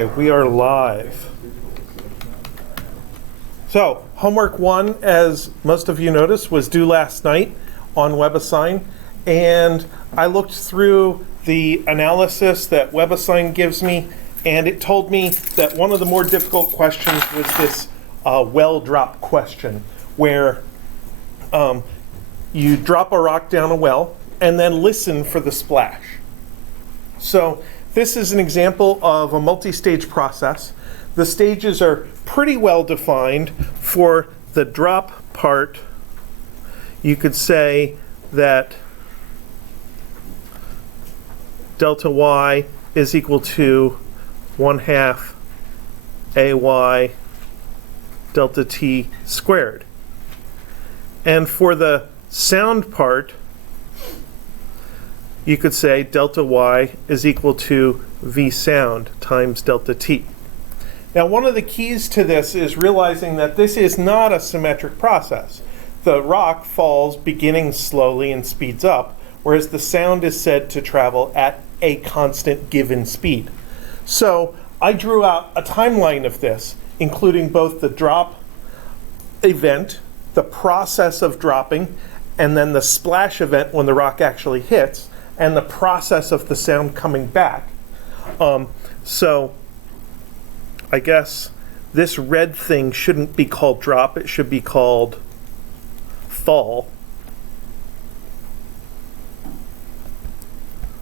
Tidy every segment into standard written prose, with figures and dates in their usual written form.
We are live. So, homework 1, as most of you noticed, was due last night on WebAssign, and I looked through the analysis that WebAssign gives me, and it told me that one of the more difficult questions was this well drop question, where you drop a rock down a well and then listen for the splash. So this is an example of a multi-stage process. The stages are pretty well defined. For the drop part, you could say that delta y is equal to 1/2 ay delta t squared. And for the sound part, you could say delta y is equal to v sound times delta t. Now, one of the keys to this is realizing that this is not a symmetric process. The rock falls beginning slowly and speeds up, whereas the sound is said to travel at a constant given speed. So I drew out a timeline of this, including both the drop event, the process of dropping, and then the splash event when the rock actually hits, and the process of the sound coming back. So I guess this red thing shouldn't be called drop, it should be called fall.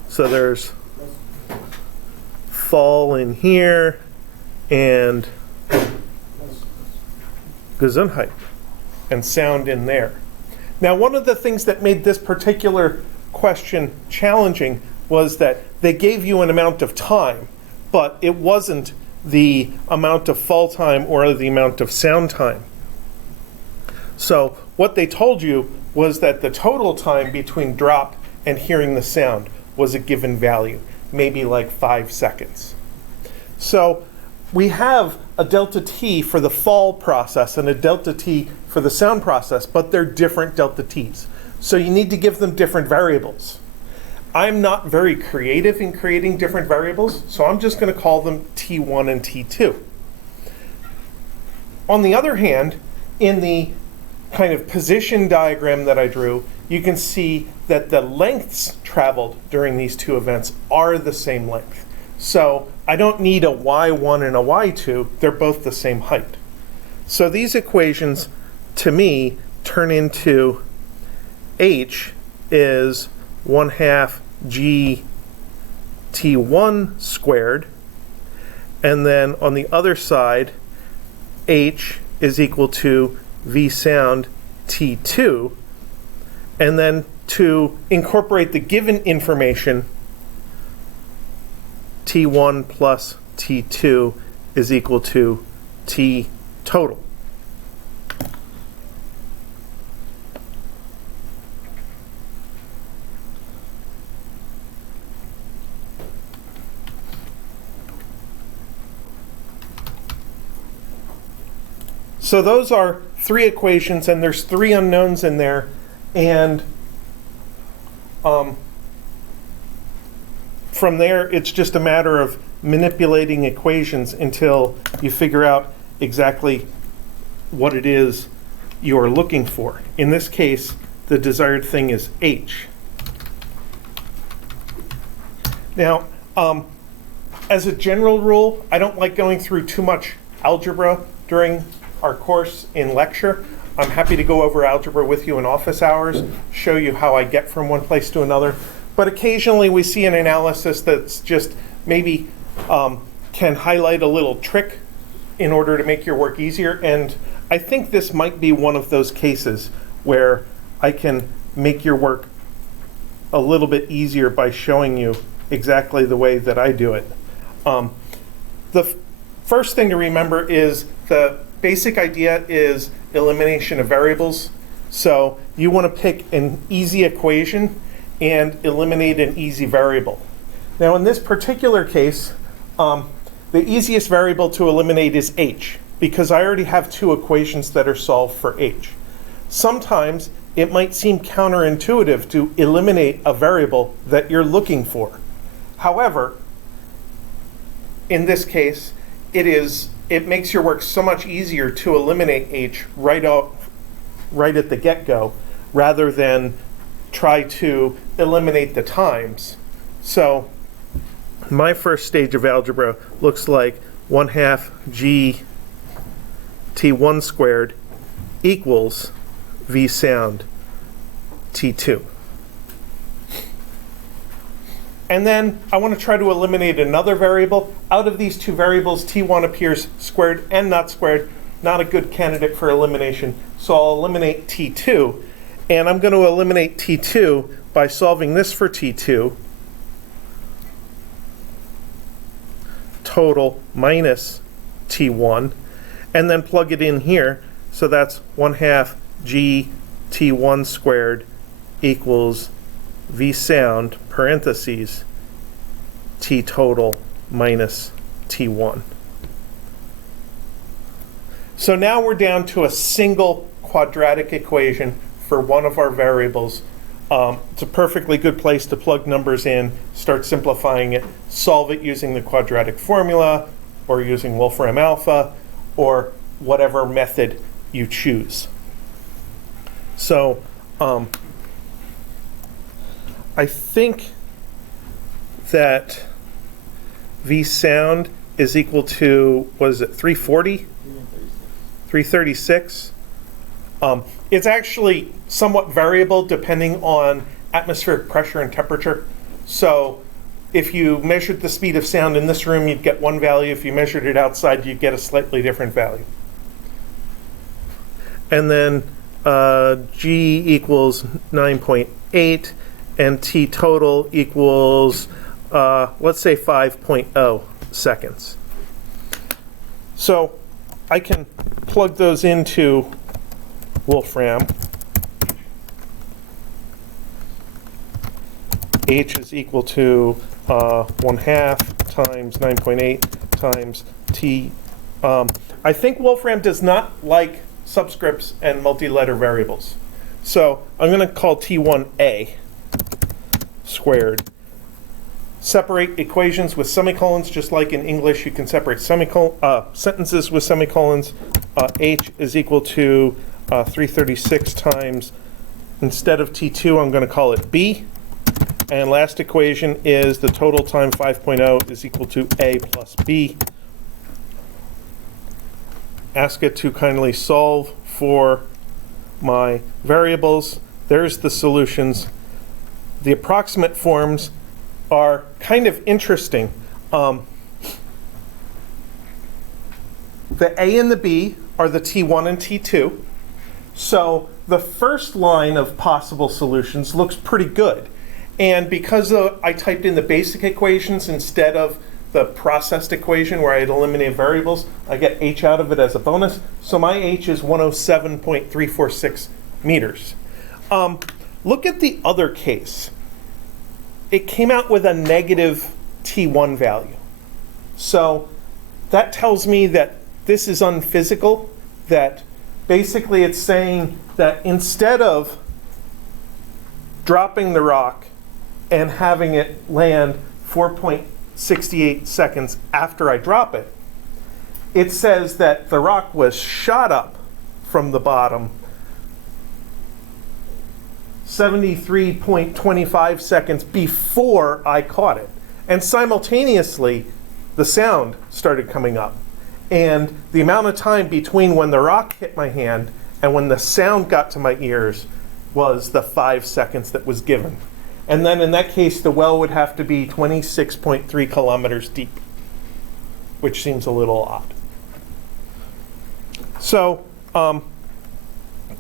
So there's fall in here and Gesundheit and sound in there. Now, one of the things that made this particular question challenging was that they gave you an amount of time, but it wasn't the amount of fall time or the amount of sound time. So what they told you was that the total time between drop and hearing the sound was a given value, maybe like 5 seconds. So we have a delta t for the fall process and a delta t for the sound process, but they're different delta t's. So you need to give them different variables. I'm not very creative in creating different variables, so I'm just going to call them T1 and T2. On the other hand, in the kind of position diagram that I drew, you can see that the lengths traveled during these two events are the same length. So I don't need a y1 and a y2, they're both the same height. So these equations, to me, turn into h is 1/2 g t1 squared, and then on the other side, h is equal to v sound t2, and then to incorporate the given information, t1 plus t2 is equal to t total. So those are 3 equations, and there's 3 unknowns in there, and from there it's just a matter of manipulating equations until you figure out exactly what it is you're looking for. In this case, the desired thing is h. Now, as a general rule, I don't like going through too much algebra during our course in lecture. I'm happy to go over algebra with you in office hours, show you how I get from one place to another. But occasionally we see an analysis that's just maybe can highlight a little trick in order to make your work easier. And I think this might be one of those cases where I can make your work a little bit easier by showing you exactly the way that I do it. The first thing to remember is the basic idea is elimination of variables. So you want to pick an easy equation and eliminate an easy variable. Now in this particular case, the easiest variable to eliminate is h, because I already have 2 equations that are solved for h. Sometimes it might seem counterintuitive to eliminate a variable that you're looking for. However, in this case, it makes your work so much easier to eliminate h right at the get-go, rather than try to eliminate the times. So my first stage of algebra looks like 1/2 g t1 squared equals v sound t2. And then I want to try to eliminate another variable. Out of these two variables, t1 appears squared and not squared. Not a good candidate for elimination. So I'll eliminate t2. And I'm going to eliminate t2 by solving this for t2. Total minus t1. And then plug it in here. So that's 1/2 g t1 squared equals v sound, parentheses, t total minus t1. So now we're down to a single quadratic equation for one of our variables. It's a perfectly good place to plug numbers in, start simplifying it, solve it using the quadratic formula, or using Wolfram alpha, or whatever method you choose. So I think that V sound is equal to, what is it, 340? 336. It's actually somewhat variable depending on atmospheric pressure and temperature. So if you measured the speed of sound in this room, you'd get one value. If you measured it outside, you'd get a slightly different value. And then G equals 9.8, and T total equals, let's say 5.0 seconds. So I can plug those into Wolfram. H is equal to 1/2 times 9.8 times T. I think Wolfram does not like subscripts and multi-letter variables. So I'm going to call T1A squared. Separate equations with semicolons, just like in English you can separate sentences with semicolons. H is equal to 336 times, instead of T2, I'm going to call it B. And last equation is the total time 5.0 is equal to A plus B. Ask it to kindly solve for my variables. There's the solutions. The approximate forms are kind of interesting. The A and the B are the T1 and T2. So the first line of possible solutions looks pretty good. And because I typed in the basic equations instead of the processed equation where I had eliminated variables, I get H out of it as a bonus. So my H is 107.346 meters. Look at the other case. It came out with a negative T1 value. So that tells me that this is unphysical, that basically it's saying that instead of dropping the rock and having it land 4.68 seconds after I drop it, it says that the rock was shot up from the bottom 73.25 seconds before I caught it. And simultaneously, the sound started coming up. And the amount of time between when the rock hit my hand and when the sound got to my ears was the 5 seconds that was given. And then in that case, the well would have to be 26.3 kilometers deep, which seems a little odd. So I'm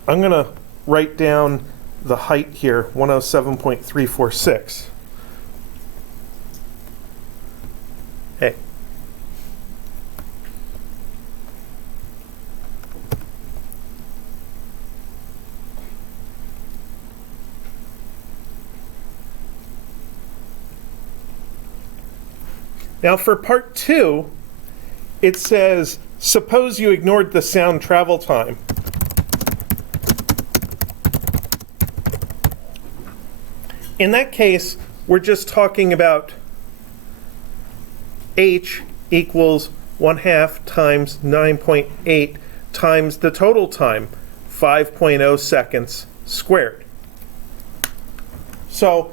going to write down the height here, 107.346. A. Now for part 2, it says, suppose you ignored the sound travel time. In that case, we're just talking about H equals 1/2 times 9.8 times the total time, 5.0 seconds squared. So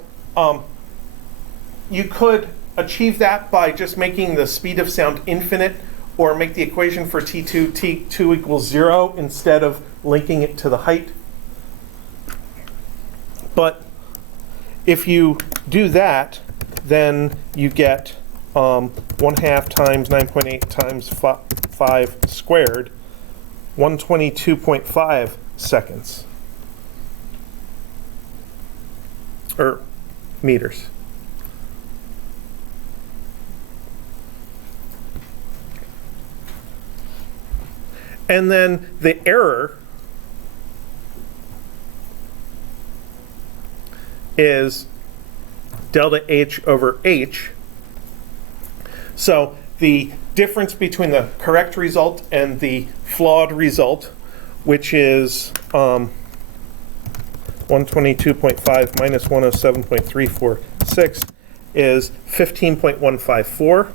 you could achieve that by just making the speed of sound infinite, or make the equation for T2 equals 0 instead of linking it to the height. But if you do that, then you get 1/2 times 9.8 times 5 squared, 122.5 seconds, or meters. And then the error is delta H over H. So the difference between the correct result and the flawed result, which is 122.5 minus 107.346, is 15.154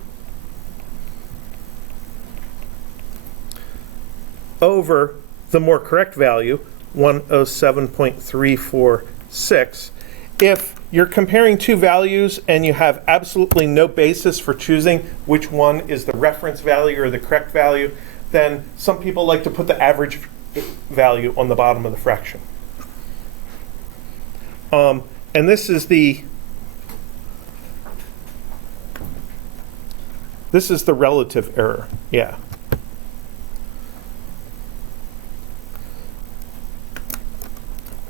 over the more correct value, 107.346. If you're comparing two values and you have absolutely no basis for choosing which one is the reference value or the correct value, then some people like to put the average value on the bottom of the fraction. And this is the relative error, yeah.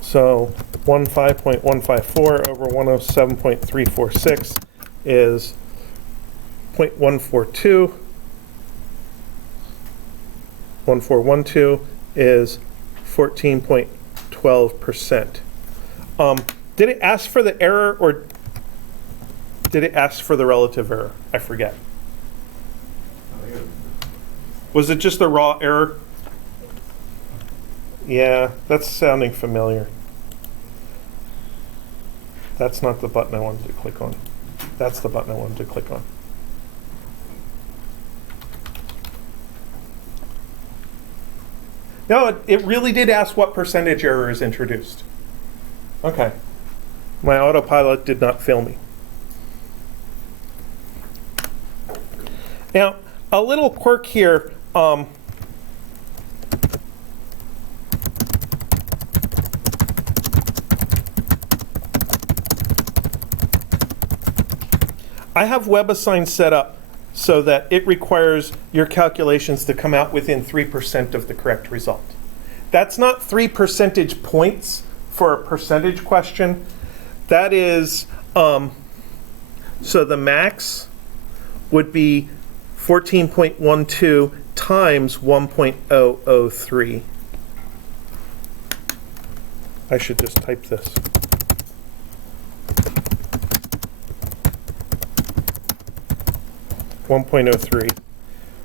So 15.154 over 107.346 is 0.142. 1412 is 14.12%. Did it ask for the error, or did it ask for the relative error? I forget. Was it just the raw error? Yeah, that's sounding familiar. That's not the button I wanted to click on. That's the button I wanted to click on. No, it really did ask what percentage error is introduced. Okay. My autopilot did not fail me. Now, a little quirk here. I have WebAssign set up so that it requires your calculations to come out within 3% of the correct result. That's not 3 percentage points for a percentage question. That is, so the max would be 14.12 times 1.003. I should just type this. .03,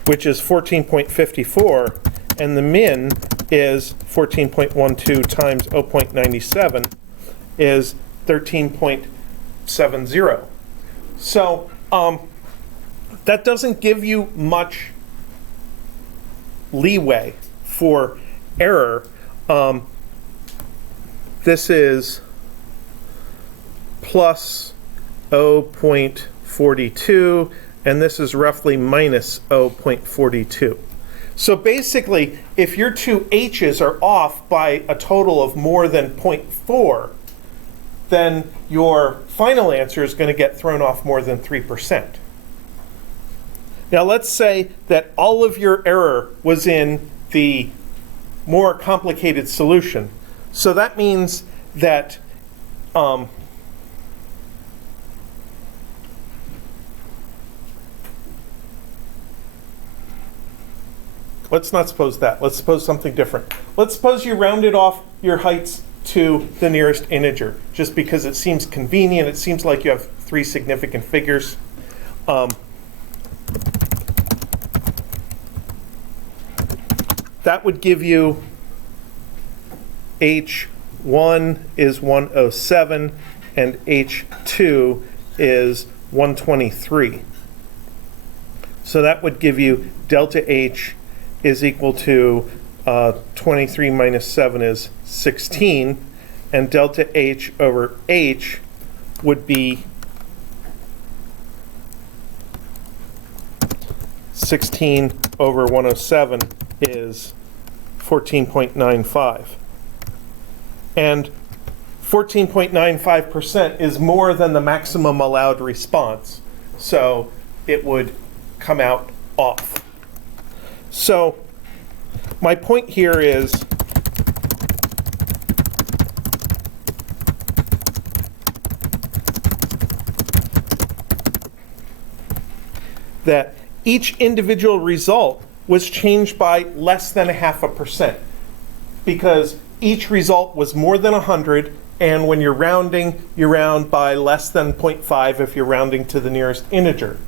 which is 14.54, and the min is 14.12 times 0.97 is 13.70. So that doesn't give you much leeway for error. This is plus 0.42, and this is roughly minus 0.42. So basically, if your two H's are off by a total of more than 0.4, then your final answer is going to get thrown off more than 3%. Now let's say that all of your error was in the more complicated solution. So that means that let's not suppose that. Let's suppose something different. Let's suppose you rounded off your heights to the nearest integer, just because it seems convenient. It seems like you have 3 significant figures. That would give you H1 is 107 and H2 is 123. So that would give you delta H is equal to 23 minus 7 is 16, and delta H over H would be 16 over 107 is 14.95. And 14.95% is more than the maximum allowed response, so it would come out off. So my point here is that each individual result was changed by less than 0.5%, because each result was more than 100, and when you're rounding, you round by less than 0.5 if you're rounding to the nearest integer.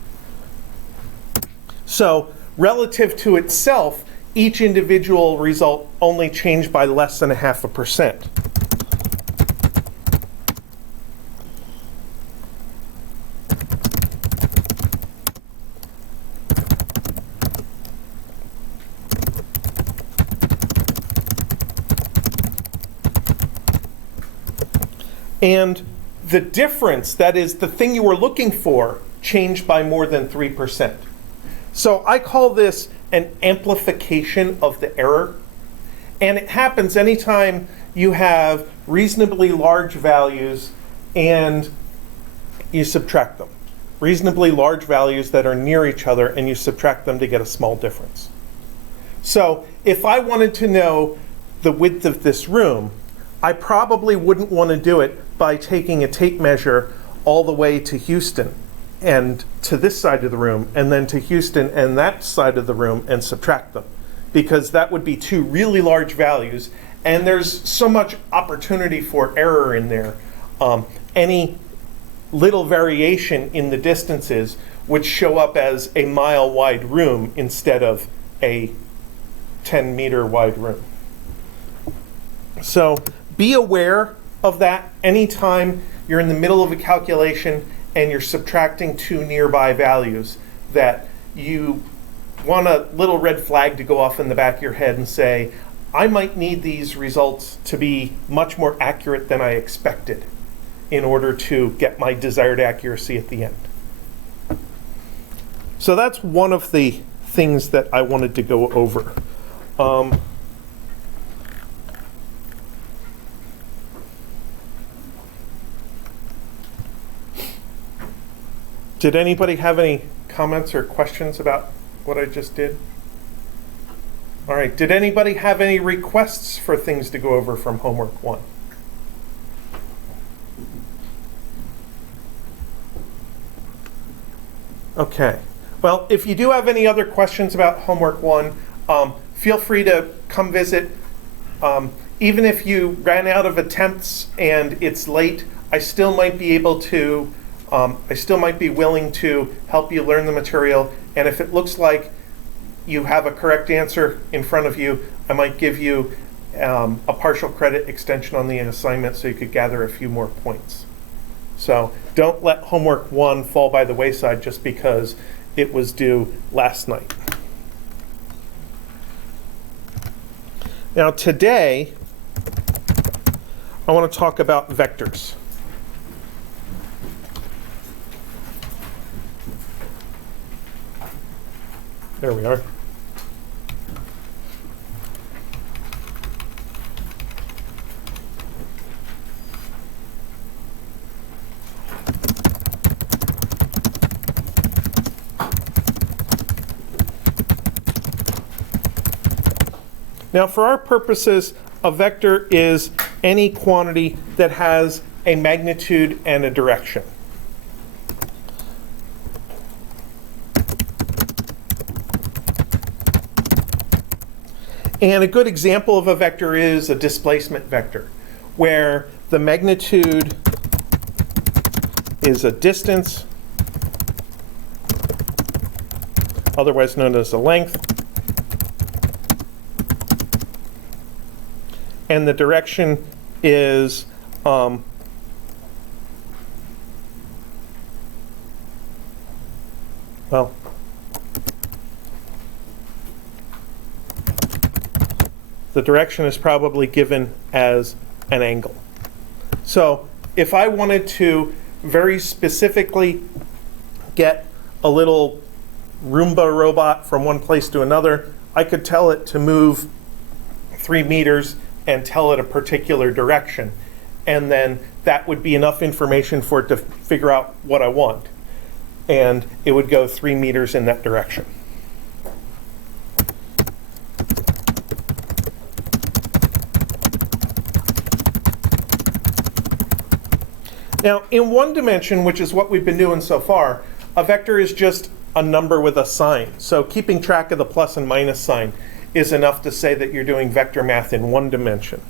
So relative to itself, each individual result only changed by less than 0.5%. And the difference, that is the thing you were looking for, changed by more than 3%. So I call this an amplification of the error. And it happens anytime you have reasonably large values and you subtract them. Reasonably large values that are near each other, and you subtract them to get a small difference. So if I wanted to know the width of this room, I probably wouldn't want to do it by taking a tape measure all the way to Houston and to this side of the room, and then to Houston and that side of the room, and subtract them, because that would be two really large values, and there's so much opportunity for error in there. Any little variation in the distances would show up as a mile-wide room instead of a 10-meter wide room. So be aware of that anytime you're in the middle of a calculation and you're subtracting two nearby values, that you want a little red flag to go off in the back of your head and say, I might need these results to be much more accurate than I expected in order to get my desired accuracy at the end. So that's one of the things that I wanted to go over. Did anybody have any comments or questions about what I just did? All right, did anybody have any requests for things to go over from homework 1? Okay, well, if you do have any other questions about homework 1, feel free to come visit. Even if you ran out of attempts and it's late, I still might be able to I still might be willing to help you learn the material, and if it looks like you have a correct answer in front of you, I might give you a partial credit extension on the assignment so you could gather a few more points. So don't let homework 1 fall by the wayside just because it was due last night. Now today, I want to talk about vectors. There we are. Now, for our purposes, a vector is any quantity that has a magnitude and a direction. And a good example of a vector is a displacement vector, where the magnitude is a distance, otherwise known as the length, and the direction is well, the direction is probably given as an angle. So if I wanted to very specifically get a little Roomba robot from one place to another, I could tell it to move 3 meters and tell it a particular direction. And then that would be enough information for it to figure out what I want. And it would go 3 meters in that direction. Now, in one dimension, which is what we've been doing so far, a vector is just a number with a sign. So keeping track of the plus and minus sign is enough to say that you're doing vector math in one dimension.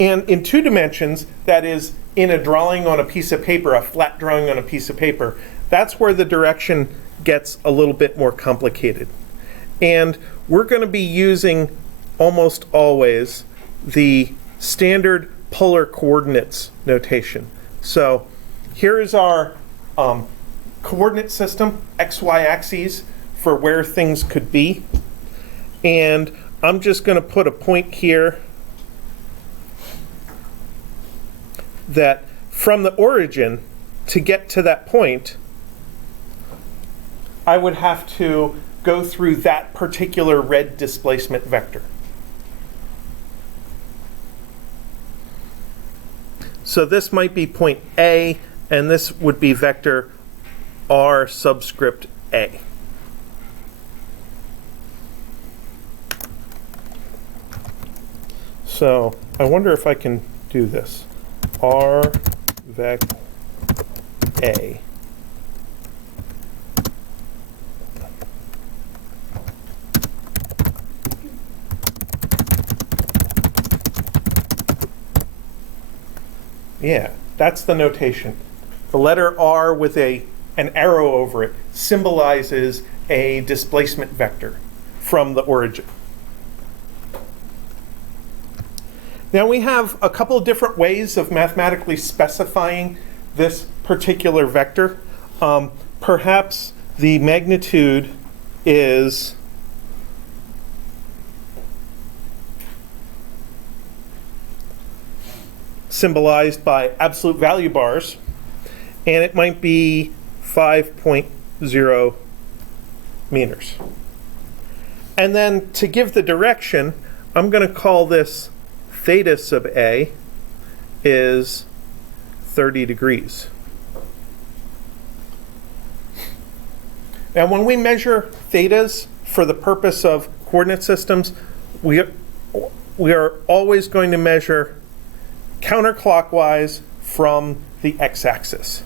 And in 2 dimensions, that is in a drawing on a piece of paper, a flat drawing on a piece of paper, that's where the direction gets a little bit more complicated. And we're going to be using almost always the standard polar coordinates notation. So here is our coordinate system, XY axes, for where things could be. And I'm just going to put a point here that from the origin to get to that point, I would have to go through that particular red displacement vector. So this might be point A, and this would be vector R subscript A. So I wonder if I can do this. R vec A. Yeah, that's the notation. The letter R with an arrow over it symbolizes a displacement vector from the origin. Now we have a couple of different ways of mathematically specifying this particular vector. Perhaps the magnitude is symbolized by absolute value bars, and it might be 5.0 meters. And then to give the direction, I'm going to call this theta sub A is 30 degrees. Now when we measure thetas for the purpose of coordinate systems, we are always going to measure counterclockwise from the x-axis.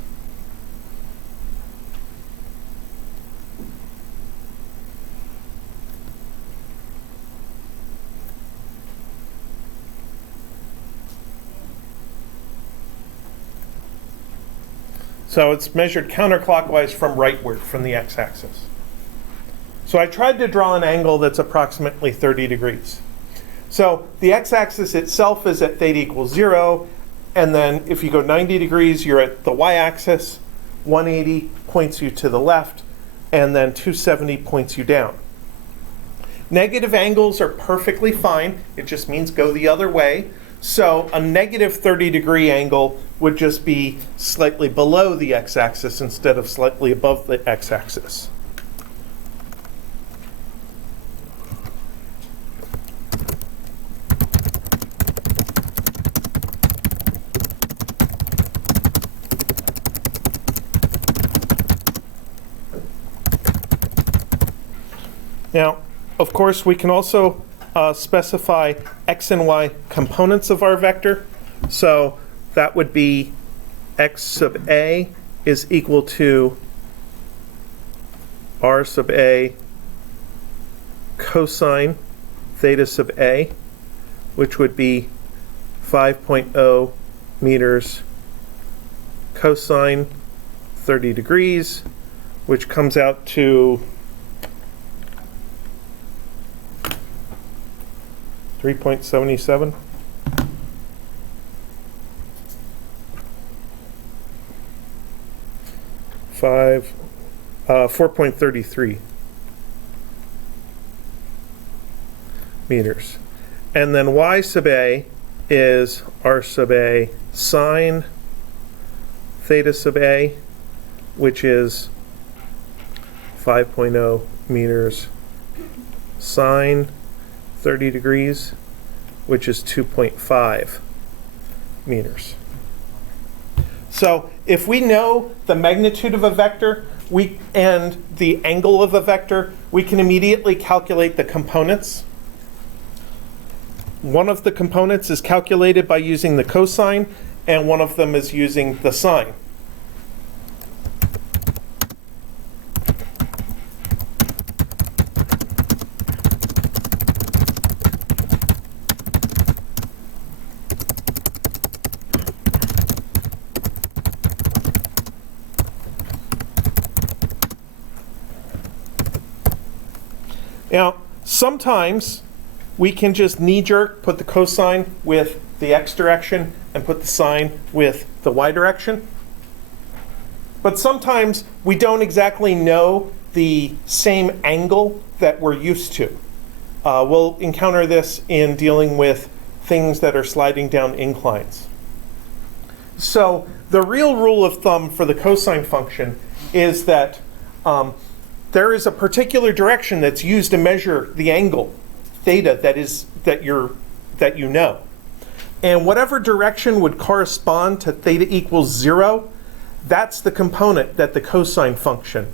So it's measured counterclockwise from rightward, from the x-axis. So I tried to draw an angle that's approximately 30 degrees. So the x-axis itself is at theta equals 0, and then if you go 90 degrees, you're at the y-axis, 180 points you to the left, and then 270 points you down. Negative angles are perfectly fine. It just means go the other way. So a negative 30-degree angle would just be slightly below the x-axis instead of slightly above the x-axis. Now, of course, we can also specify x and y components of our vector. So that would be x sub A is equal to r sub A cosine theta sub A, which would be 5.0 meters cosine 30 degrees, which comes out to 3.77. 4.33 meters. And then y sub a is r sub a sine theta sub a, which is 5.0 meters sine 30 degrees, which is 2.5 meters. So if we know the magnitude of a vector and the angle of a vector, we can immediately calculate the components. One of the components is calculated by using the cosine, and one of them is using the sine. Now, sometimes we can just knee-jerk put the cosine with the x direction and put the sine with the y direction. But sometimes we don't exactly know the same angle that we're used to. We'll encounter this in dealing with things that are sliding down inclines. So the real rule of thumb for the cosine function is that there is a particular direction that's used to measure the angle, theta, that you know. And whatever direction would correspond to theta equals 0, that's the component that the cosine function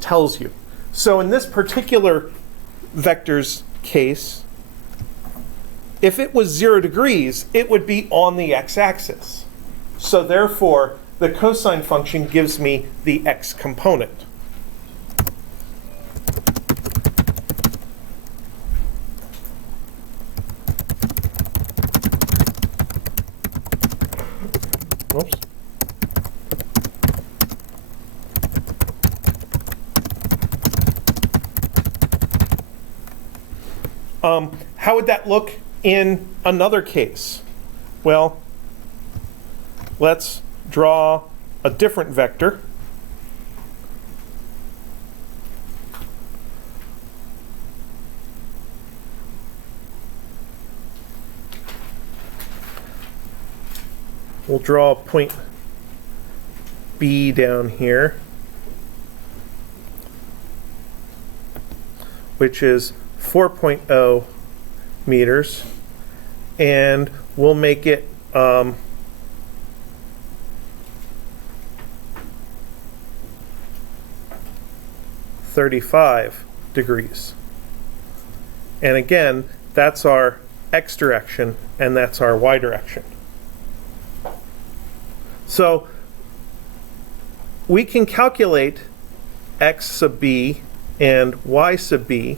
tells you. So in this particular vector's case, if it was 0 degrees, it would be on the x-axis. So therefore, the cosine function gives me the x component. Oops. How would that look in another case? Well, let's draw a different vector. We'll draw a point B down here, which is 4.0 meters, and we'll make it 35 degrees. And again, that's our x direction, and that's our y direction. So we can calculate x sub b and y sub b.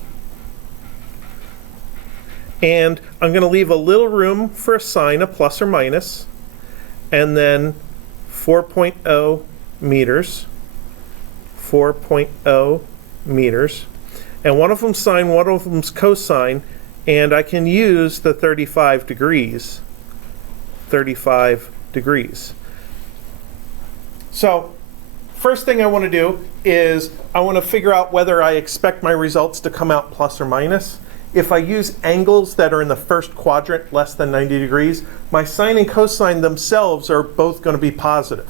And I'm going to leave a little room for a sign, a plus or minus, and then 4.0 meters, 4.0 meters. And one of them's sine, one of them's cosine, and I can use the 35 degrees. 35 degrees. So first thing I want to do is I want to figure out whether I expect my results to come out plus or minus. If I use angles that are in the first quadrant, less than 90 degrees, my sine and cosine themselves are both going to be positive.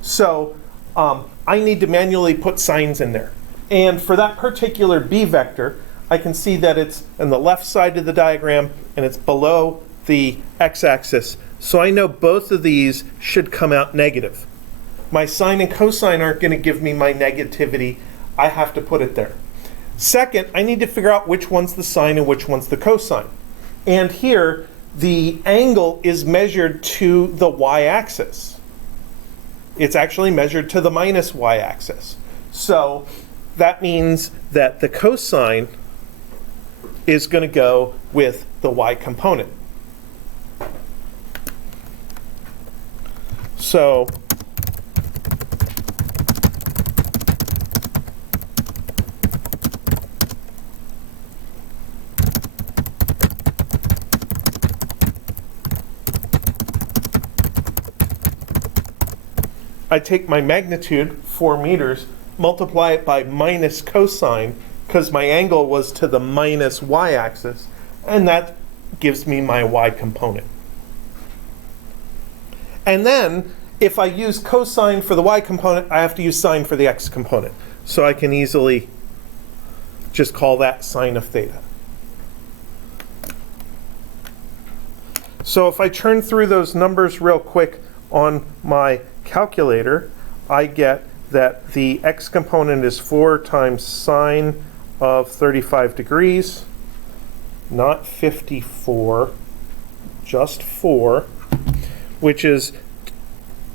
So I need to manually put signs in there. And for that particular B vector, I can see that it's on the left side of the diagram and it's below the x-axis. So I know both of these should come out negative. My sine and cosine aren't going to give me my negativity. I have to put it there. Second, I need to figure out which one's the sine and which one's the cosine. And here, the angle is measured to the y-axis. It's actually measured to the minus y-axis. So that means that the cosine is going to go with the y component. So I take my magnitude, 4 meters, multiply it by minus cosine, because my angle was to the minus y-axis, and that gives me my y component. And then, if I use cosine for the y component, I have to use sine for the x component. So I can easily just call that sine of theta. So if I turn through those numbers real quick on my calculator, I get that the x component is 4 times sine of 35 degrees, not 54, just 4, which is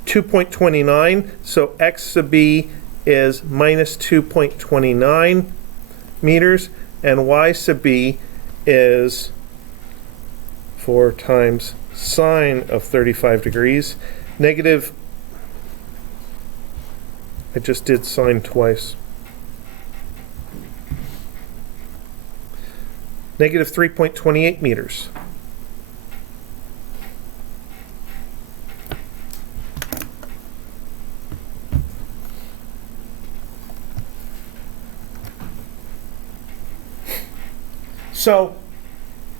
2.29. So x sub b is minus 2.29 meters, and y sub b is 4 times sine of 35 degrees, negative, I just did sine twice, negative 3.28 meters. So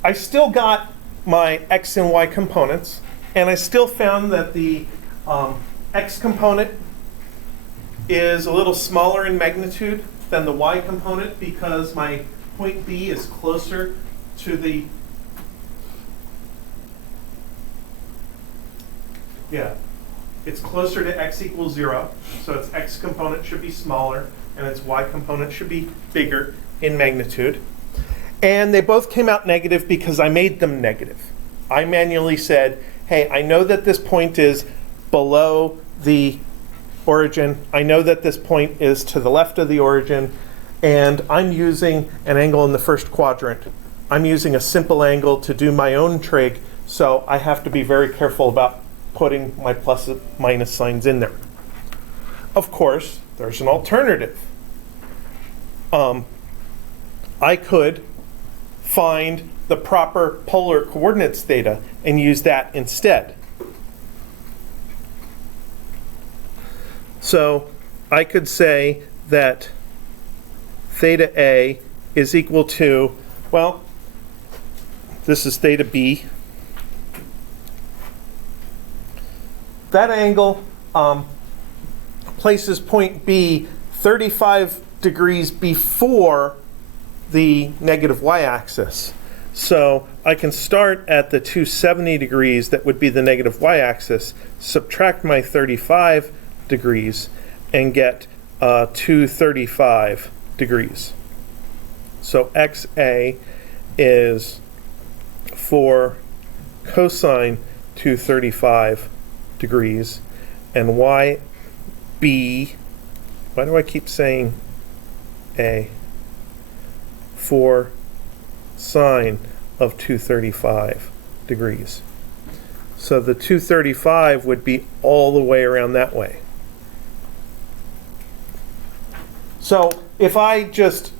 I still got my x and y components, and I still found that the x component is a little smaller in magnitude than the y component because my point B is closer to the, it's closer to x equals 0, so its x component should be smaller and its y component should be bigger in magnitude. And they both came out negative because I made them negative. I manually said, hey, I know that this point is below the origin. I know that this point is to the left of the origin. And I'm using an angle in the first quadrant. I'm using a simple angle to do my own trig, so I have to be very careful about putting my plus and minus signs in there. Of course, there's an alternative. I could find the proper polar coordinates theta and use that instead. So I could say that theta A is equal to, well, this is theta B. That angle places point B 35 degrees before the negative y-axis. So I can start at the 270 degrees, that would be the negative y-axis, subtract my 35 degrees, and get 235 degrees. So XA is 4 cosine 235 degrees, and YB, why do I keep saying A? 4 sine of 235 degrees. So the 235 would be all the way around that way. So if I just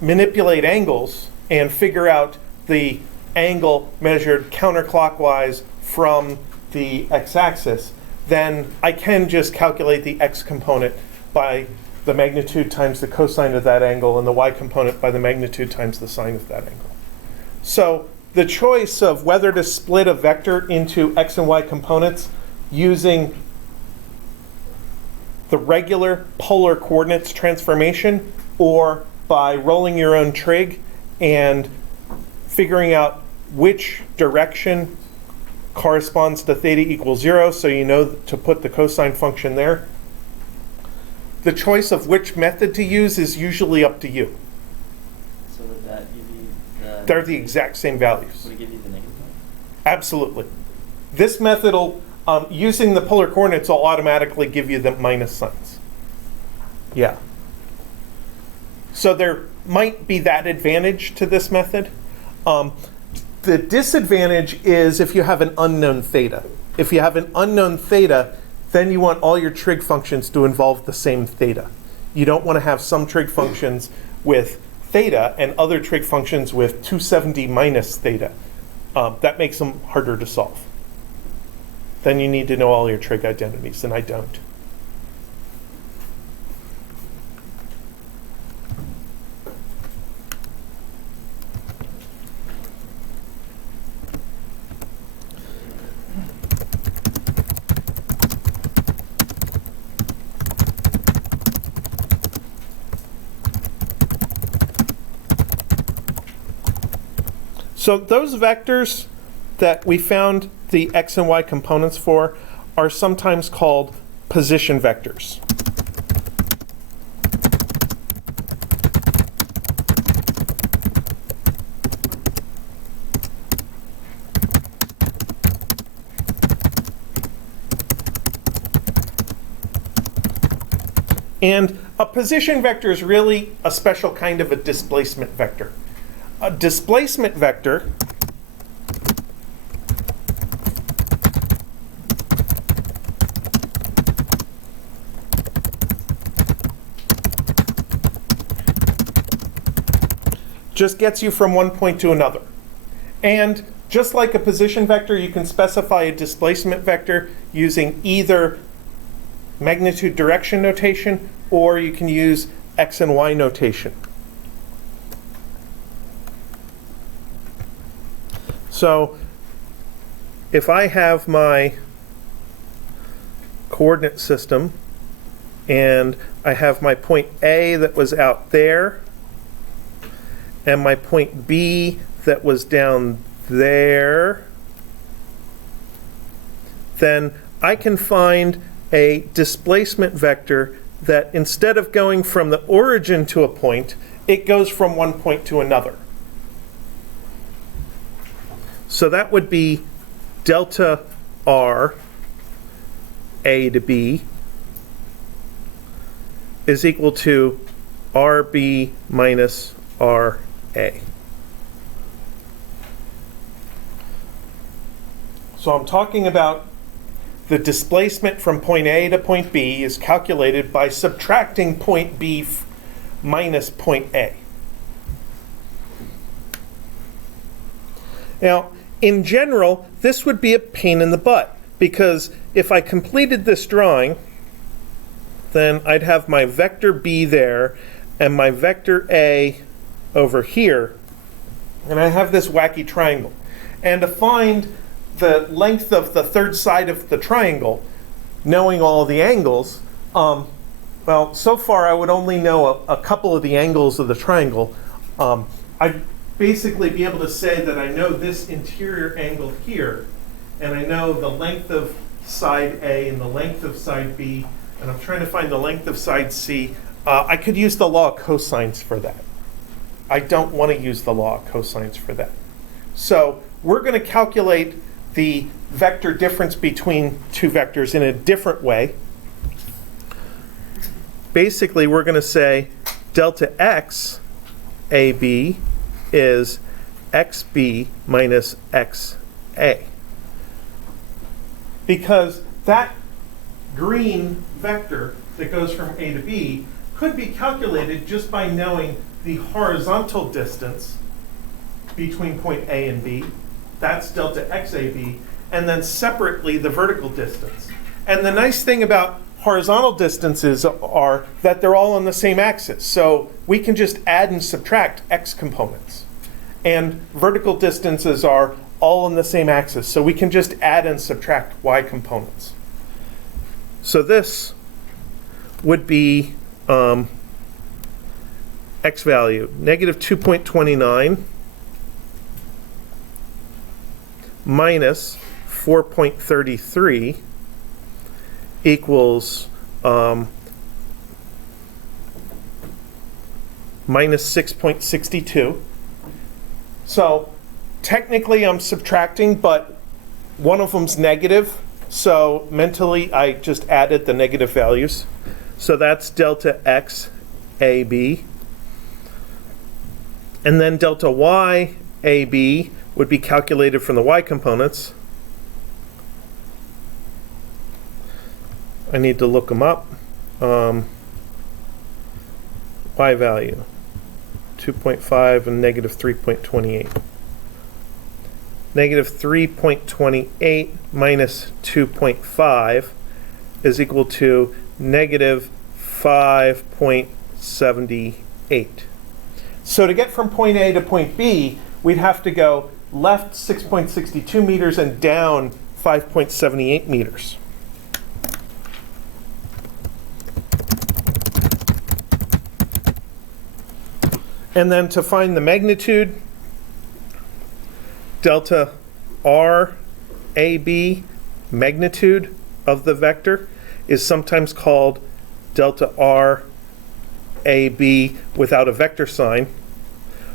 manipulate angles and figure out the angle measured counterclockwise from the x-axis, then I can just calculate the x component by the magnitude times the cosine of that angle, and the y component by the magnitude times the sine of that angle. So the choice of whether to split a vector into x and y components using the regular polar coordinates transformation, or by rolling your own trig and figuring out which direction corresponds to theta equals 0, so you know to put the cosine function there. The choice of which method to use is usually up to you. So would that give you the... They're the exact same values. Would it give you the negative one? Absolutely. This method will, using the polar coordinates, will automatically give you the minus signs. Yeah. So there might be that advantage to this method. The disadvantage is if you have an unknown theta. If you have an unknown theta, then you want all your trig functions to involve the same theta. You don't want to have some trig functions with theta and other trig functions with 270 minus theta. That makes them harder to solve. Then you need to know all your trig identities, and I don't. So those vectors that we found the x and y components for are sometimes called position vectors. And a position vector is really a special kind of a displacement vector. A displacement vector just gets you from one point to another. And just like a position vector, you can specify a displacement vector using either magnitude direction notation, or you can use x and y notation. So if I have my coordinate system and I have my point A that was out there and my point B that was down there, then I can find a displacement vector that instead of going from the origin to a point, it goes from one point to another. So that would be delta R, A to B, is equal to RB minus RA. So I'm talking about the displacement from point A to point B is calculated by subtracting point B minus point A. Now, in general, this would be a pain in the butt, because if I completed this drawing, then I'd have my vector B there and my vector A over here, and I have this wacky triangle. And to find the length of the third side of the triangle, knowing all the angles, well, so far I would only know a couple of the angles of the triangle. I'd basically be able to say that I know this interior angle here, and I know the length of side A and the length of side B, and I'm trying to find the length of side C. I could use the law of cosines for that. I don't want to use the law of cosines for that. So we're going to calculate the vector difference between two vectors in a different way. Basically, we're going to say delta x AB is xb minus xa. Because that green vector that goes from A to B could be calculated just by knowing the horizontal distance between point A and B. That's delta xab, and then separately the vertical distance. And the nice thing about horizontal distances are that they're all on the same axis. So we can just add and subtract x components. And vertical distances are all on the same axis. So we can just add and subtract y components. So this would be x value, negative 2.29 minus 4.33 equals minus 6.62. So technically I'm subtracting, but one of them's negative. So mentally I just added the negative values. So that's delta x AB. And then delta y AB would be calculated from the y components. I need to look them up. Y value, 2.5 and negative 3.28. Negative 3.28 minus 2.5 is equal to negative 5.78. So to get from point A to point B, we'd have to go left 6.62 meters and down 5.78 meters. And then to find the magnitude, delta R AB magnitude of the vector is sometimes called delta R AB without a vector sign,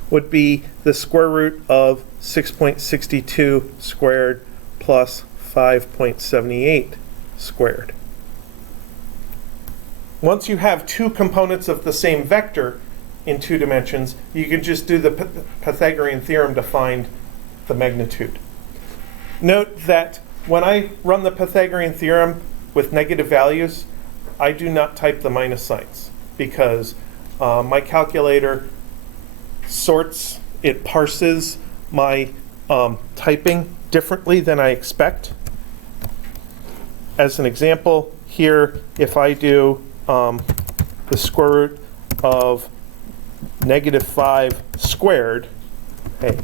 would be the square root of 6.62 squared plus 5.78 squared. Once you have two components of the same vector in 2 dimensions, you can just do the Pythagorean theorem to find the magnitude. Note that when I run the Pythagorean theorem with negative values, I do not type the minus signs because my calculator sorts, it parses my typing differently than I expect. As an example, here, if I do the square root of -5 squared, hey,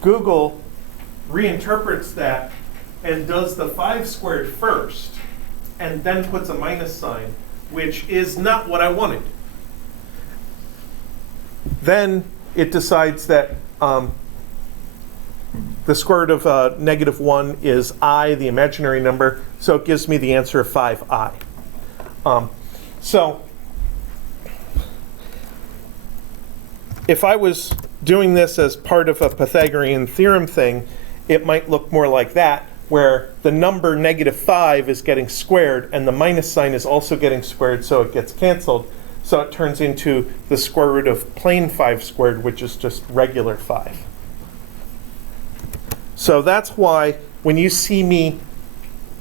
Google reinterprets that and does the 5 squared first and then puts a minus sign, which is not what I wanted. Then it decides that the square root of -1 is I, the imaginary number, so it gives me the answer of 5i. So if I was doing this as part of a Pythagorean theorem thing, it might look more like that, where the number -5 is getting squared and the minus sign is also getting squared, so it gets canceled. So it turns into the square root of plain 5 squared, which is just regular 5. So that's why when you see me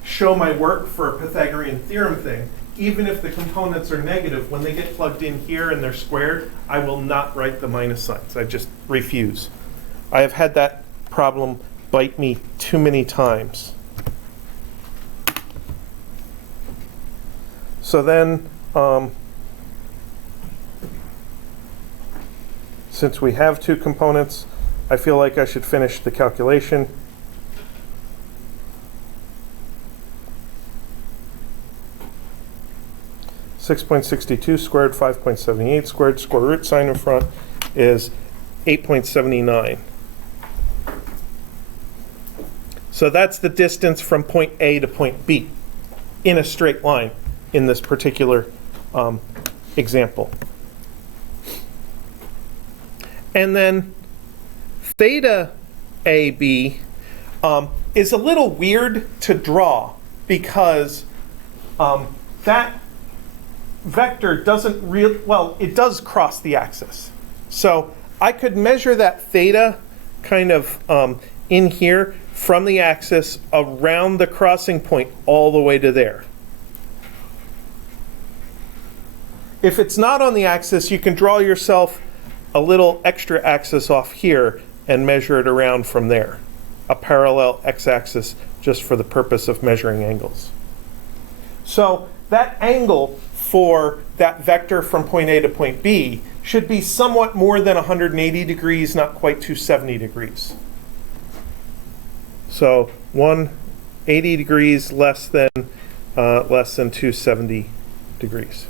show my work for a Pythagorean theorem thing, even if the components are negative, when they get plugged in here and they're squared, I will not write the minus signs. I just refuse. I have had that problem bite me too many times. So then, since we have two components, I feel like I should finish the calculation. (6.62 squared, 5.78 squared, square root sign in front is 8.79. So that's the distance from point A to point B in a straight line in this particular example. And then theta AB is a little weird to draw because that vector doesn't really, well, it does cross the axis. So I could measure that theta kind of in here from the axis around the crossing point all the way to there. If it's not on the axis, you can draw yourself a little extra axis off here and measure it around from there. A parallel x-axis just for the purpose of measuring angles. So that angle for that vector from point A to point B should be somewhat more than 180 degrees, not quite 270 degrees. So 180 degrees less than 270 degrees.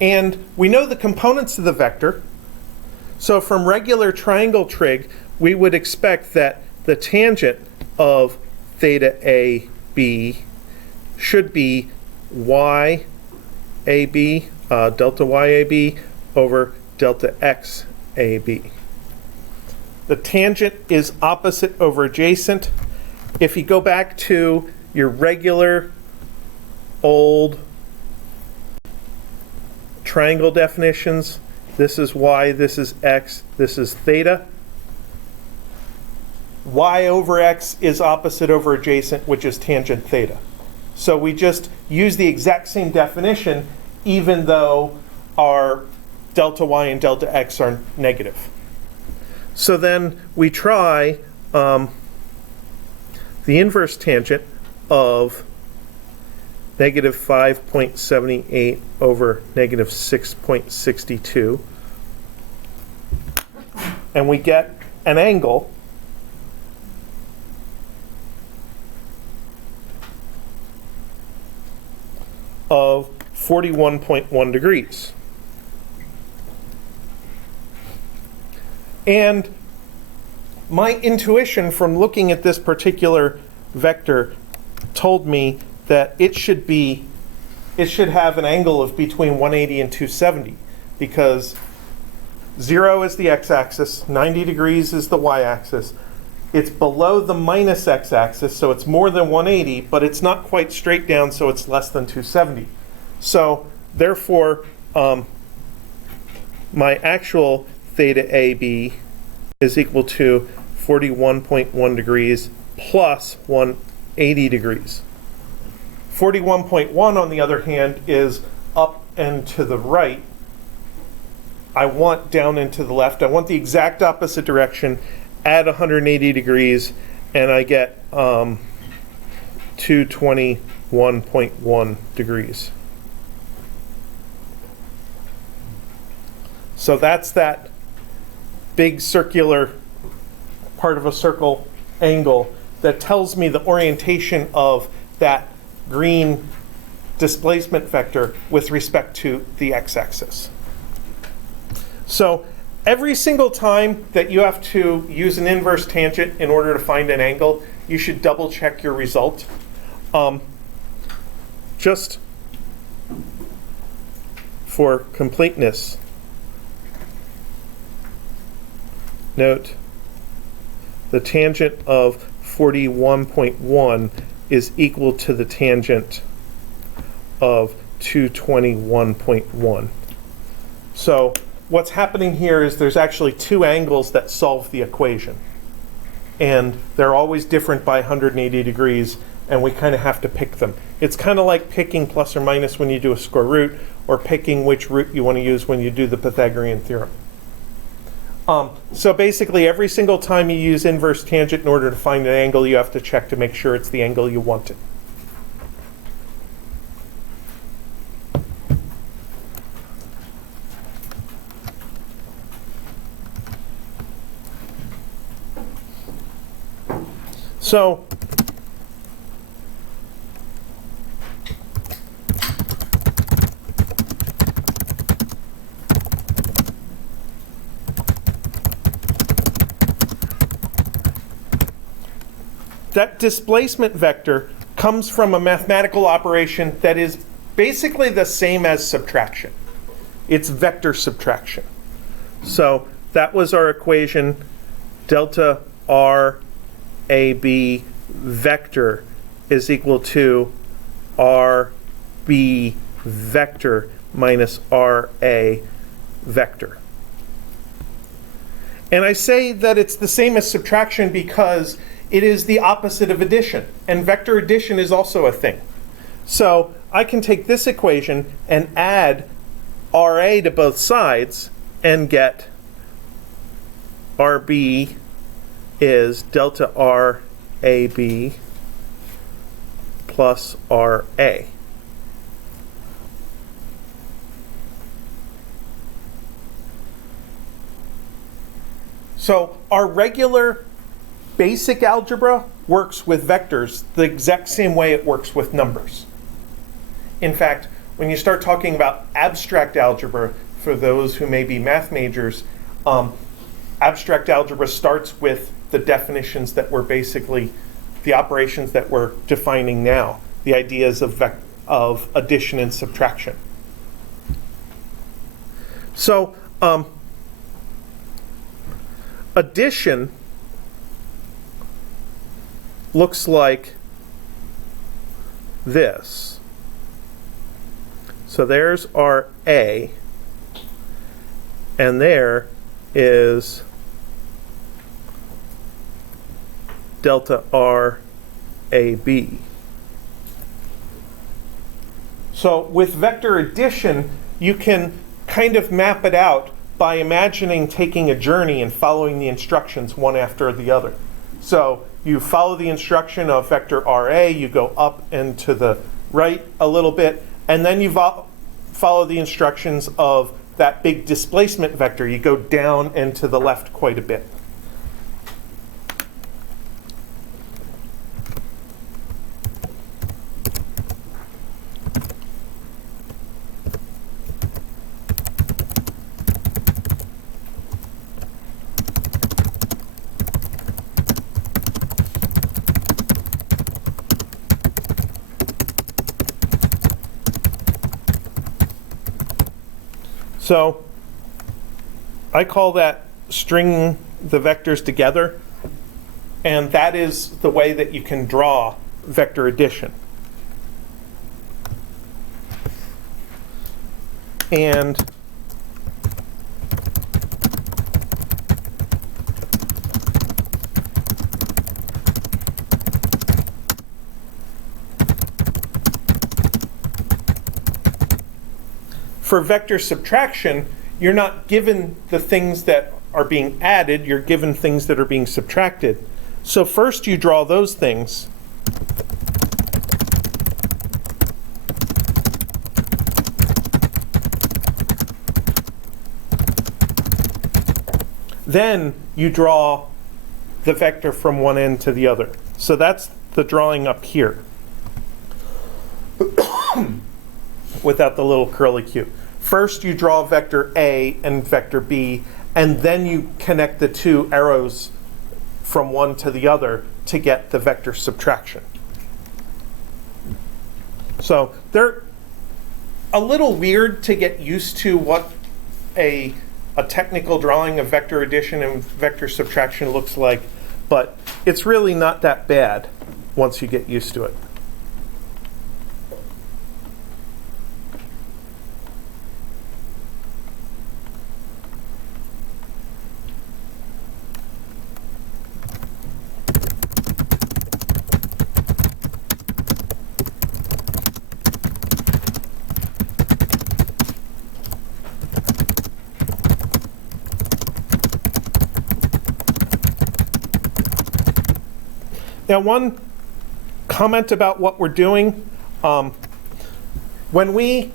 And we know the components of the vector. So from regular triangle trig, we would expect that the tangent of theta AB should be y AB, delta YAB over delta XAB. The tangent is opposite over adjacent. If you go back to your regular old triangle definitions, this is y, this is x, this is theta. Y over x is opposite over adjacent, which is tangent theta. So we just use the exact same definition even though our delta y and delta x are negative. So then we try the inverse tangent of negative 5.78 over negative 6.62. And we get an angle of 41.1 degrees. And my intuition from looking at this particular vector told me that it should have an angle of between 180 and 270, because 0 is the x-axis, 90 degrees is the y-axis. It's below the minus x-axis, so it's more than 180, but it's not quite straight down, so it's less than 270. So therefore, my actual theta AB is equal to 41.1 degrees plus 180 degrees. 41.1, on the other hand, is up and to the right. I want down and to the left. I want the exact opposite direction, add 180 degrees, and I get 221.1 degrees. So that's that big circular part of a circle angle that tells me the orientation of that green displacement vector with respect to the x-axis. So every single time that you have to use an inverse tangent in order to find an angle, you should double check your result. Just for completeness, note the tangent of 41.1 is equal to the tangent of 221.1. So what's happening here is there's actually two angles that solve the equation. And they're always different by 180 degrees, and we kind of have to pick them. It's kind of like picking plus or minus when you do a square root, or picking which root you want to use when you do the Pythagorean theorem. So basically, every single time you use inverse tangent in order to find an angle, you have to check to make sure it's the angle you wanted. So that displacement vector comes from a mathematical operation that is basically the same as subtraction. It's vector subtraction. So that was our equation, delta R AB vector is equal to RB vector minus RA vector. And I say that it's the same as subtraction because it is the opposite of addition, and vector addition is also a thing. So I can take this equation and add RA to both sides and get RB is delta RAB plus RA. So our regular basic algebra works with vectors the exact same way it works with numbers. In fact, when you start talking about abstract algebra, for those who may be math majors, abstract algebra starts with the definitions that we're basically, the operations that we're defining now, the ideas of addition and subtraction. So addition looks like this. So there's our A, and there is delta R AB. So with vector addition, you can kind of map it out by imagining taking a journey and following the instructions one after the other. So you follow the instruction of vector RA, you go up and to the right a little bit, and then you follow the instructions of that big displacement vector. You go down and to the left quite a bit. So I call that stringing the vectors together, and that is the way that you can draw vector addition. And for vector subtraction, you're not given the things that are being added, you're given things that are being subtracted. So first you draw those things. Then you draw the vector from one end to the other. So that's the drawing up here without the little curly Q. First you draw vector A and vector B, and then you connect the two arrows from one to the other to get the vector subtraction. So they're a little weird to get used to what a technical drawing of vector addition and vector subtraction looks like, but it's really not that bad once you get used to it. Now, one comment about what we're doing, when we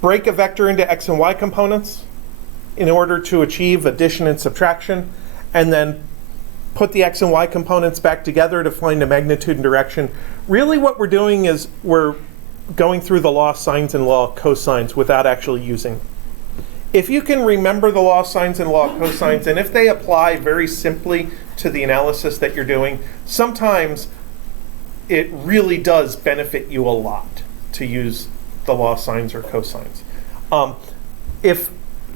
break a vector into x and y components in order to achieve addition and subtraction, and then put the x and y components back together to find a magnitude and direction, really what we're doing is we're going through the law of sines and law of cosines without actually using them. If you can remember the law of sines and law of cosines, and if they apply very simply to the analysis that you're doing, sometimes it really does benefit you a lot to use the law of sines or cosines. If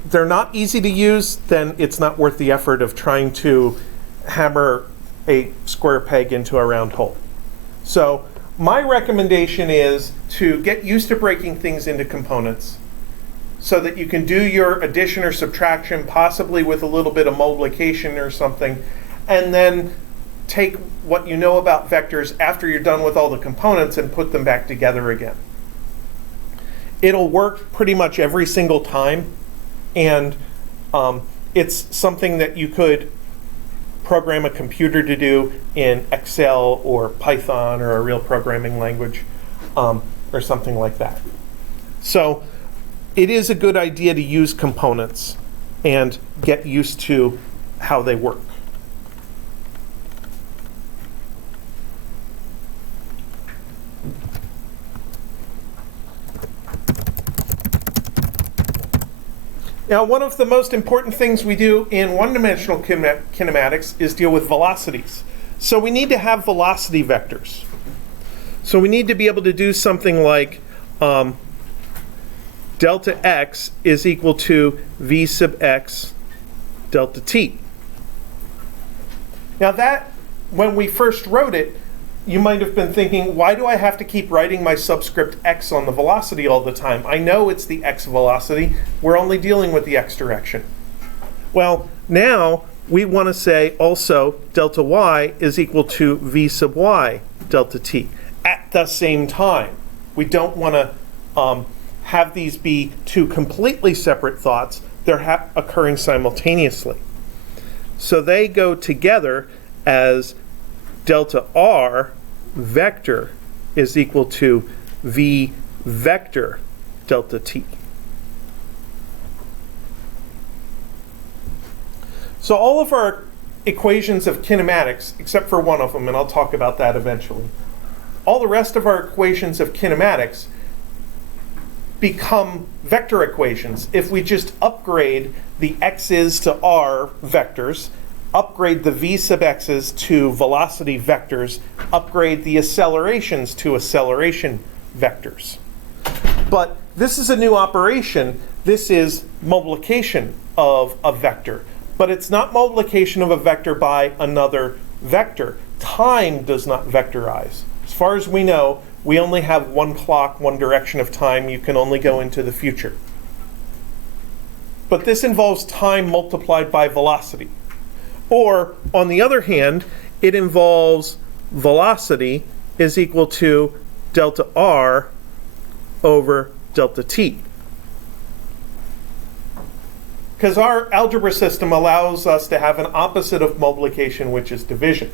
they're not easy to use, then it's not worth the effort of trying to hammer a square peg into a round hole. So my recommendation is to get used to breaking things into components so that you can do your addition or subtraction, possibly with a little bit of multiplication or something, and then take what you know about vectors after you're done with all the components and put them back together again. It'll work pretty much every single time, and it's something that you could program a computer to do in Excel or Python or a real programming language or something like that. So it is a good idea to use components and get used to how they work. Now, one of the most important things we do in one-dimensional kinematics is deal with velocities. So we need to have velocity vectors. So we need to be able to do something like delta x is equal to v sub x delta t. Now that, when we first wrote it, you might have been thinking, why do I have to keep writing my subscript x on the velocity all the time? I know it's the x velocity. We're only dealing with the x direction. Well, now we want to say also delta y is equal to v sub y delta t at the same time. We don't want to have these be two completely separate thoughts. They're occurring simultaneously. So they go together as delta r vector is equal to v vector delta t. So all of our equations of kinematics, except for one of them, and I'll talk about that eventually, all the rest of our equations of kinematics become vector equations if we just upgrade the x's to r vectors, upgrade the v sub x's to velocity vectors, upgrade the accelerations to acceleration vectors. But this is a new operation this is multiplication of a vector, but it's not multiplication of a vector by another vector. Time does not vectorize. As far as we know, we only have one clock, one direction of time. You can only go into the future. But this involves time multiplied by velocity. Or, on the other hand, it involves velocity is equal to delta r over delta t. Because our algebra system allows us to have an opposite of multiplication, which is division.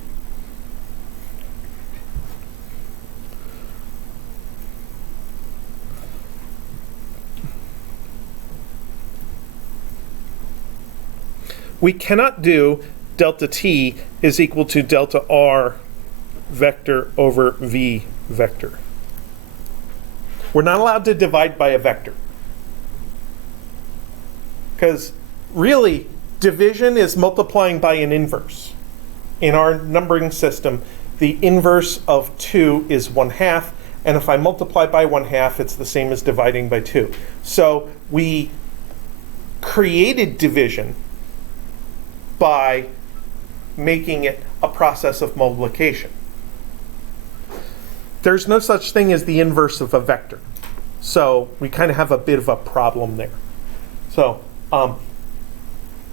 We cannot do delta t is equal to delta r vector over v vector. We're not allowed to divide by a vector. Because really, division is multiplying by an inverse. In our numbering system, the inverse of 2 is 1/2, and if I multiply by 1/2, it's the same as dividing by 2. So we created division by making it a process of multiplication. There's no such thing as the inverse of a vector. So we kind of have a bit of a problem there. So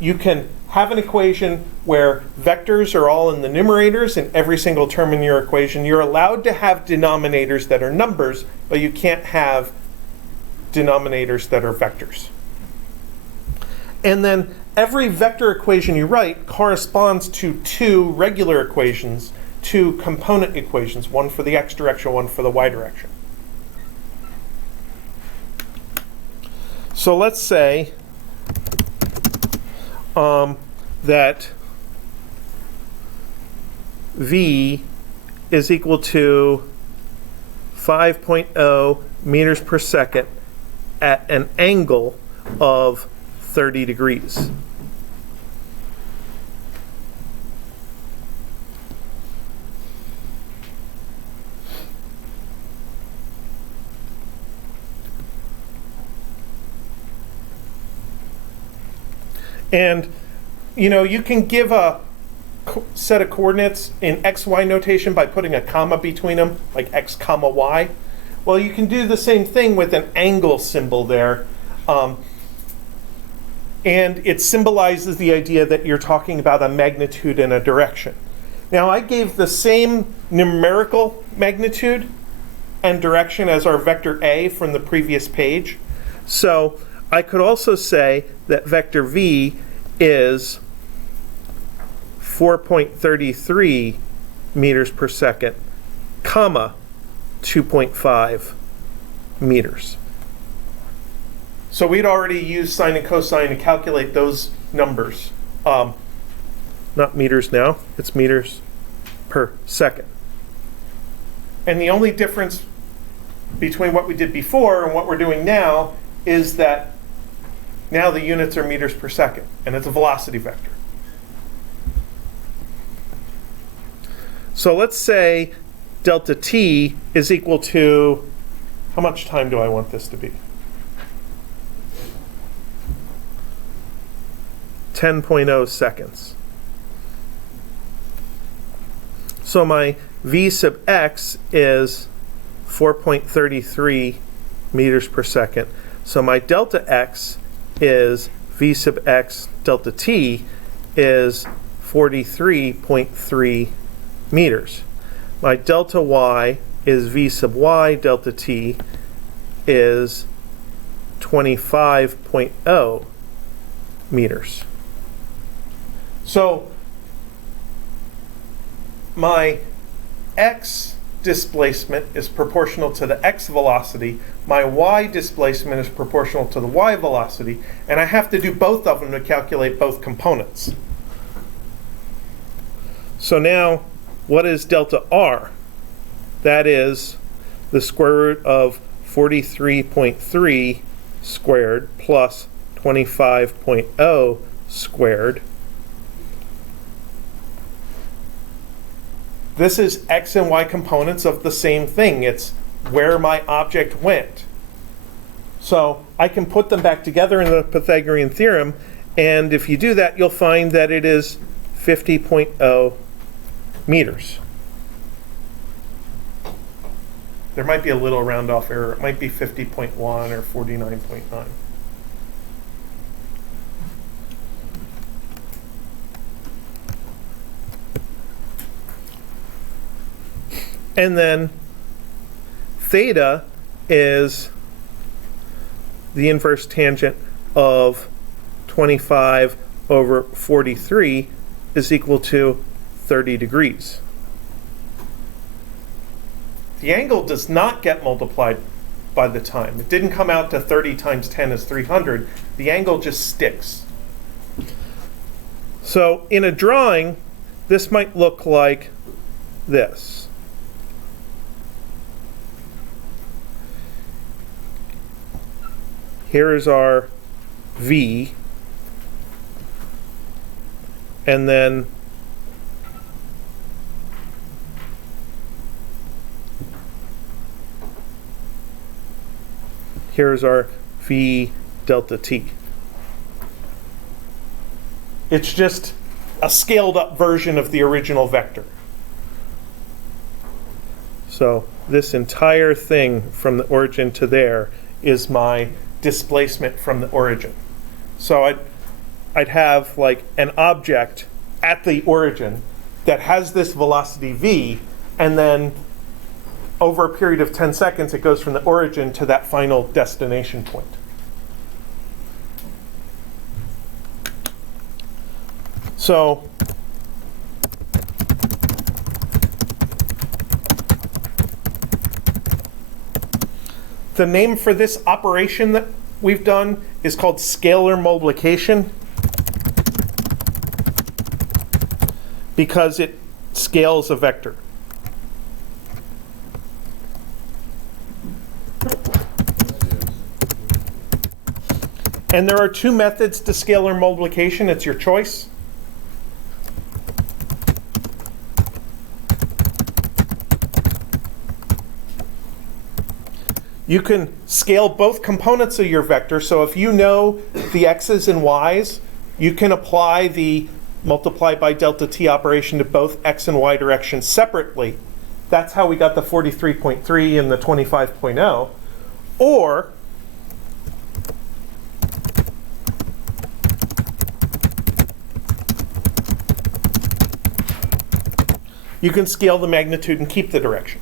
you can have an equation where vectors are all in the numerators in every single term in your equation. You're allowed to have denominators that are numbers, but you can't have denominators that are vectors. And then every vector equation you write corresponds to two regular equations, two component equations, one for the x direction, one for the y direction. So let's say that v is equal to 5.0 meters per second at an angle of 30 degrees. And, you know, you can give a set of coordinates in XY notation by putting a comma between them, like X comma Y. Well, you can do the same thing with an angle symbol there. And it symbolizes the idea that you're talking about a magnitude and a direction. Now, I gave the same numerical magnitude and direction as our vector A from the previous page. So I could also say that vector v is 4.33 meters per second, comma, 2.5 meters. So we'd already used sine and cosine to calculate those numbers. Not meters now, it's meters per second. And the only difference between what we did before and what we're doing now is that now the units are meters per second, and it's a velocity vector. So let's say delta t is equal to, how much time do I want this to be? 10.0 seconds. So my v sub x is 4.33 meters per second. So my delta x is v sub x delta t is 43.3 meters. My delta y is v sub y delta t is 25.0 meters. So my x displacement is proportional to the x velocity, my y displacement is proportional to the y velocity, and I have to do both of them to calculate both components. So now, what is delta r? That is the square root of 43.3 squared plus 25.0 squared. This is x and y components of the same thing. It's where my object went. So I can put them back together in the Pythagorean theorem, and if you do that, you'll find that it is 50.0 meters. There might be a little round off error. It might be 50.1 or 49.9. And then theta is the inverse tangent of 25 over 43 is equal to 30 degrees. The angle does not get multiplied by the time. It didn't come out to 30 times 10 is 300. The angle just sticks. So in a drawing, this might look like this. Here is our V, and then here's our V delta T. It's just a scaled up version of the original vector. So this entire thing from the origin to there is my displacement from the origin. So I'd have like an object at the origin that has this velocity v, and then over a period of 10 seconds it goes from the origin to that final destination point. So the name for this operation that we've done is called scalar multiplication, because it scales a vector. And there are two methods to scalar multiplication. It's your choice. You can scale both components of your vector. So if you know the x's and y's, you can apply the multiply by delta t operation to both x and y directions separately. That's how we got the 43.3 and the 25.0. Or you can scale the magnitude and keep the direction.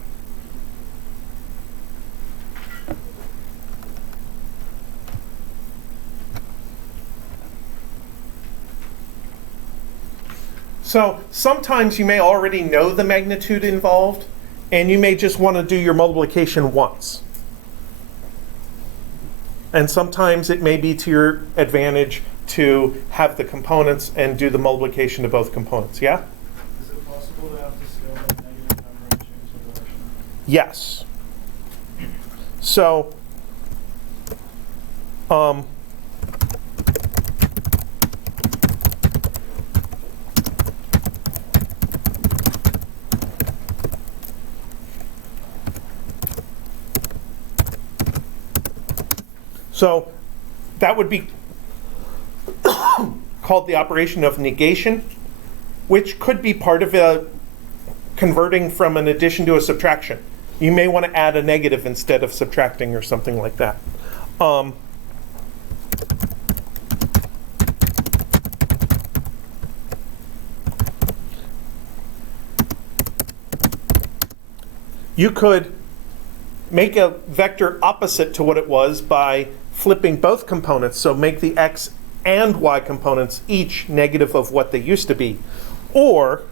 So sometimes you may already know the magnitude involved, and you may just want to do your multiplication once. And sometimes it may be to your advantage to have the components and do the multiplication to both components. Yeah? Is it possible to have to scale that negative number and change the direction? Yes. So, so that would be called the operation of negation, which could be part of a converting from an addition to a subtraction. You may want to add a negative instead of subtracting or something like that. You could make a vector opposite to what it was by flipping both components, so make the x and y components each negative of what they used to be. Or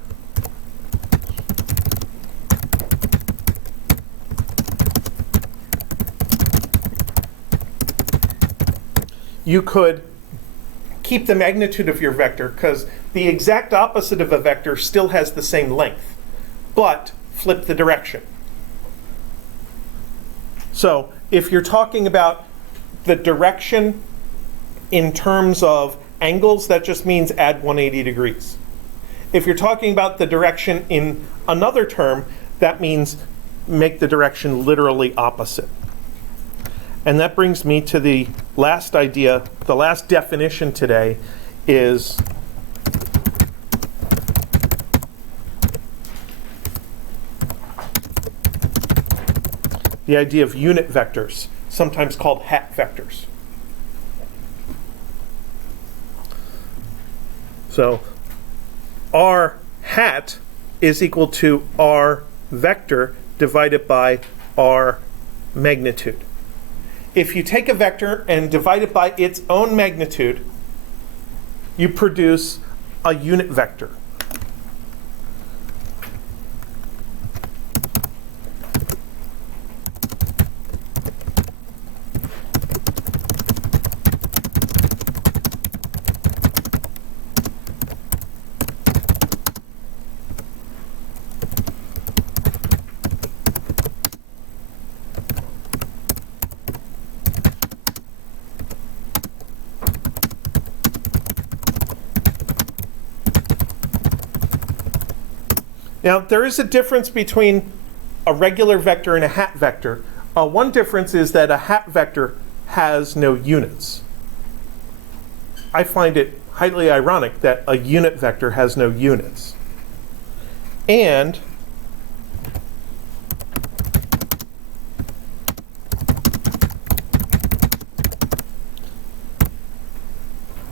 you could keep the magnitude of your vector, because the exact opposite of a vector still has the same length, but flip the direction. So if you're talking about the direction in terms of angles, that just means add 180 degrees. If you're talking about the direction in another term, that means make the direction literally opposite. And that brings me to the last idea, the last definition today is the idea of unit vectors, sometimes called hat vectors. So R hat is equal to R vector divided by R magnitude. If you take a vector and divide it by its own magnitude, you produce a unit vector. Now, there is a difference between a regular vector and a hat vector. One difference is that a hat vector has no units. I find it highly ironic that a unit vector has no units. And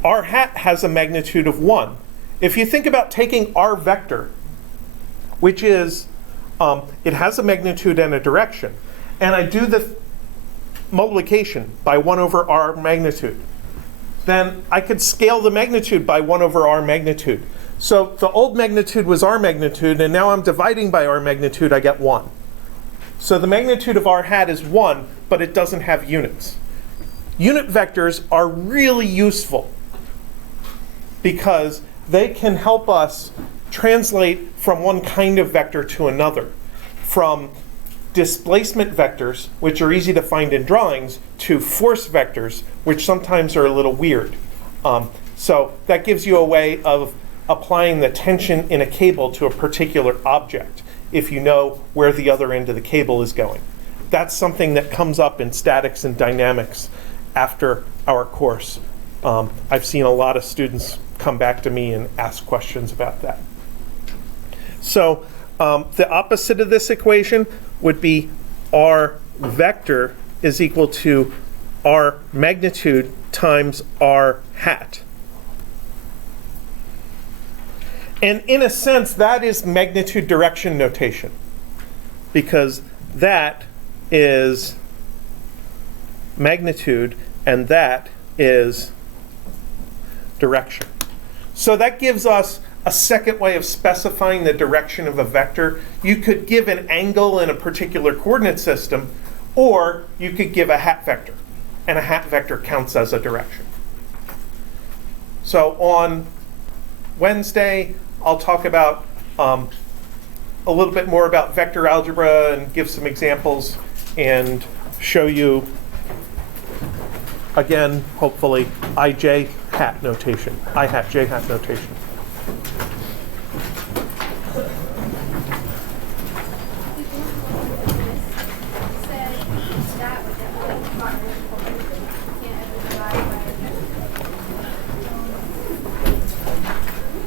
R hat has a magnitude of 1. If you think about taking R vector, which is, it has a magnitude and a direction, and I do the multiplication by 1 over R magnitude, then I could scale the magnitude by 1 over R magnitude. So the old magnitude was R magnitude, and now I'm dividing by R magnitude, I get 1. So the magnitude of R hat is 1, but it doesn't have units. Unit vectors are really useful because they can help us translate from one kind of vector to another, from displacement vectors, which are easy to find in drawings, to force vectors, which sometimes are a little weird. So that gives you a way of applying the tension in a cable to a particular object if you know where the other end of the cable is going. That's something that comes up in statics and dynamics after our course. I've seen a lot of students come back to me and ask questions about that. So the opposite of this equation would be R vector is equal to R magnitude times R hat. And in a sense, that is magnitude direction notation, because that is magnitude and that is direction. So that gives us a second way of specifying the direction of a vector. You could give an angle in a particular coordinate system, or you could give a hat vector, and a hat vector counts as a direction. So on Wednesday, I'll talk about a little bit more about vector algebra and give some examples and show you, again, hopefully, IJ hat notation, I hat, J hat notation. Scott,